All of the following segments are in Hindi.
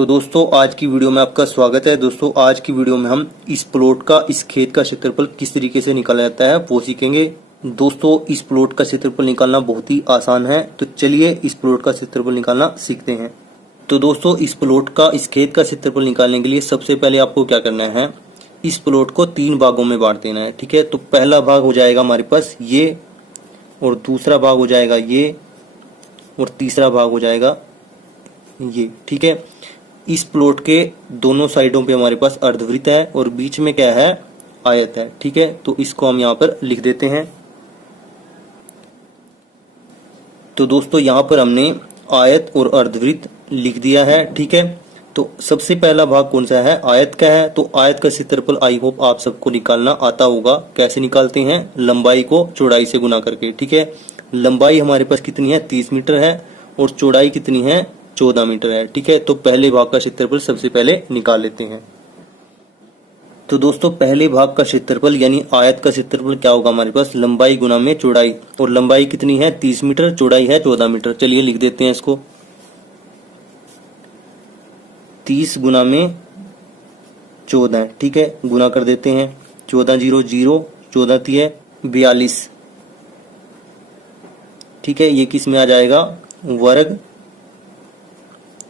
तो दोस्तों आज की वीडियो में आपका स्वागत है। दोस्तों आज की वीडियो में हम इस प्लॉट का, इस खेत का क्षेत्रफल किस तरीके से निकाला जाता है वो सीखेंगे। दोस्तों इस प्लॉट का क्षेत्रफल निकालना बहुत ही आसान है, तो चलिए इस प्लॉट का क्षेत्रफल निकालना सीखते हैं। तो दोस्तों इस प्लॉट का, इस खेत का क्षेत्रफल निकालने के लिए सबसे पहले आपको क्या करना है, इस प्लॉट को 3 भागों में बांट देना है। ठीक है, तो पहला भाग हो जाएगा हमारे पास ये, और दूसरा भाग हो जाएगा ये, और तीसरा भाग हो जाएगा ये। ठीक है, इस प्लॉट के दोनों साइडों पे हमारे पास अर्धवृत्त है और बीच में क्या है, आयत है। ठीक है, तो इसको हम यहाँ पर लिख देते हैं। तो दोस्तों यहाँ पर हमने आयत और अर्धवृत्त लिख दिया है। ठीक है, तो सबसे पहला भाग कौन सा है, आयत का है। तो आयत का क्षेत्रफल आई होप आप सबको निकालना आता होगा। कैसे निकालते हैं, लंबाई को चौड़ाई से गुना करके। ठीक है, लंबाई हमारे पास कितनी है, 30 मीटर है, और चौड़ाई कितनी है, 14 मीटर है। ठीक है, तो पहले भाग का क्षेत्रफल सबसे पहले निकाल लेते हैं। तो दोस्तों पहले भाग का क्षेत्रफल यानी आयत का क्षेत्रफल क्या होगा, हमारे पास लंबाई गुना में चौड़ाई, और लंबाई कितनी है 30 मीटर, चौड़ाई है 14 मीटर। चलिए लिख देते हैं इसको, 30 गुना में 14। ठीक है, गुना कर देते हैं, 14 0 0, 14 3 42। ठीक है, ये किस में आ जाएगा, वर्ग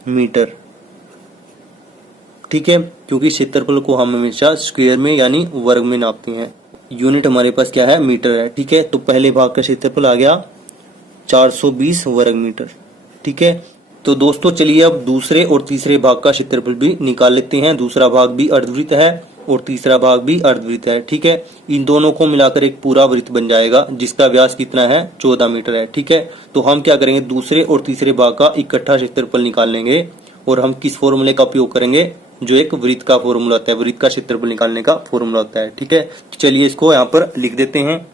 मीटर। ठीक है, क्योंकि क्षेत्रफल को हम हमेशा स्क्वायर में यानी वर्ग में नापते हैं। यूनिट हमारे पास क्या है, मीटर है। ठीक है, तो पहले भाग का क्षेत्रफल आ गया 420 वर्ग मीटर। ठीक है, तो दोस्तों चलिए अब दूसरे और तीसरे भाग का क्षेत्रफल भी निकाल लेते हैं। दूसरा भाग भी अर्धवृत्त है और तीसरा भाग भी अर्धवृत्त है। ठीक है, इन दोनों को मिलाकर एक पूरा वृत्त बन जाएगा जिसका व्यास कितना है, 14 मीटर है। ठीक है, तो हम क्या करेंगे, दूसरे और तीसरे भाग का इकट्ठा क्षेत्रफल निकाल लेंगे, और हम किस फॉर्मूले का उपयोग करेंगे, जो एक वृत्त का फॉर्मूला होता है, वृत्त का क्षेत्रफल निकालने का फॉर्मूला होता है। ठीक है, चलिए इसको यहाँ पर लिख देते हैं।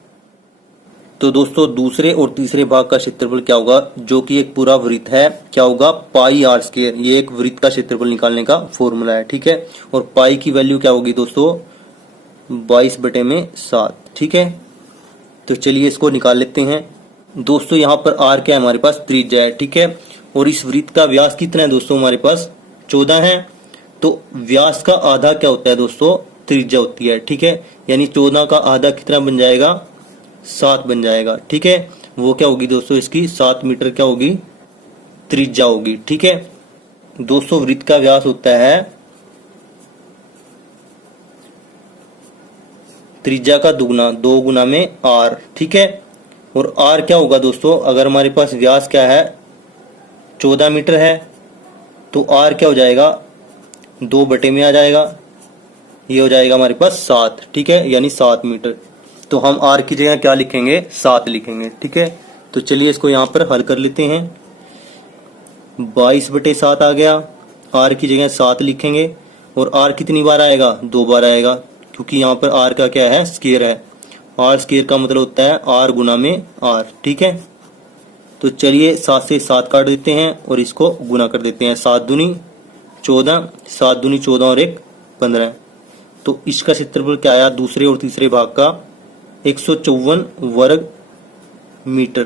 तो दोस्तों दूसरे और तीसरे भाग का क्षेत्रफल क्या होगा, जो कि एक पूरा वृत्त है, क्या होगा, पाई आर स्क्वायर। ये एक वृत्त का क्षेत्रफल निकालने का फॉर्मूला है। ठीक है, और पाई की वैल्यू क्या होगी दोस्तों, 22/7। ठीक है, तो चलिए इसको निकाल लेते हैं। दोस्तों यहाँ पर आर क्या है, हमारे पास त्रिज्या है। ठीक है, और इस वृत्त का व्यास कितना है दोस्तों, हमारे पास 14 है। तो व्यास का आधा क्या होता है दोस्तों, त्रिज्या होती है। ठीक है, यानी 14 का आधा कितना बन जाएगा, 7 बन जाएगा। ठीक है, वो क्या होगी दोस्तों, इसकी 7 मीटर क्या होगी, त्रिज्या होगी। ठीक है, दोस्तों वृत्त का व्यास होता है त्रिज्या का दुगुना, 2 गुना में आर। ठीक है, और आर क्या होगा दोस्तों, अगर हमारे पास व्यास क्या है 14 मीटर है, तो आर क्या हो जाएगा, 2 बटे में आ जाएगा, ये हो जाएगा हमारे पास 7। ठीक है, यानी 7 मीटर। तो हम आर की जगह क्या लिखेंगे, 7 लिखेंगे। ठीक है, तो चलिए इसको यहाँ पर हल कर लेते हैं। 22/7 आ गया, आर की जगह 7 लिखेंगे, और आर कितनी बार आएगा, 2 बार आएगा, क्योंकि यहाँ पर आर का क्या है, स्क्वायर है। आर स्क्वायर का मतलब होता है आर गुना में आर। ठीक है, तो चलिए 7 से 7 काट देते हैं और इसको गुना कर देते हैं। 7 दूनी 14, 7 दूनी 14 और 1 15। तो इसका क्षेत्रफल क्या आया, दूसरे और तीसरे भाग का 154 वर्ग मीटर।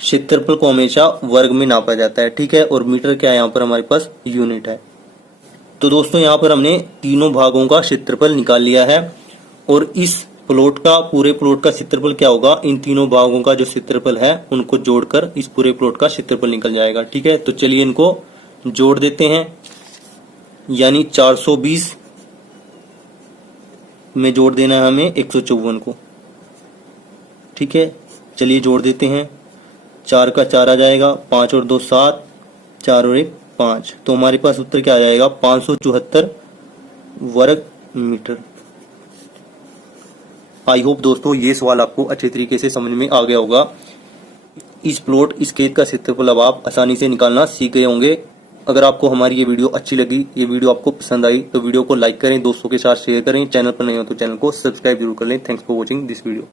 क्षेत्रफल को हमेशा वर्ग में नापा जाता है। ठीक है, और मीटर क्या है, यहाँ पर हमारे पास यूनिट है। तो दोस्तों यहाँ पर हमने तीनों भागों का क्षेत्रफल निकाल लिया है, और इस प्लॉट का, पूरे प्लॉट का क्षेत्रफल क्या होगा, इन तीनों भागों का जो क्षेत्रफल है उनको जोड़कर इस पूरे प्लॉट का क्षेत्रफल निकल जाएगा। ठीक है, तो चलिए इनको जोड़ देते हैं, यानी 420 में जोड़ देना है हमें 154 को। ठीक है, चलिए जोड़ देते हैं, 4 का 4 आ जाएगा, 5 और 2 7, 4 और 1 5। तो हमारे पास उत्तर क्या आ जाएगा, 574 वर्ग मीटर। आई होप दोस्तों ये सवाल आपको अच्छे तरीके से समझ में आ गया होगा। इस प्लॉट, इस खेत का क्षेत्रफल अब आप आसानी से निकालना सीख गए होंगे। अगर आपको हमारी ये वीडियो अच्छी लगी, ये वीडियो आपको पसंद आई, तो वीडियो को लाइक करें, दोस्तों के साथ शेयर करें, चैनल पर नहीं हो तो चैनल को सब्सक्राइब जरूर कर लें। Thanks for watching this video.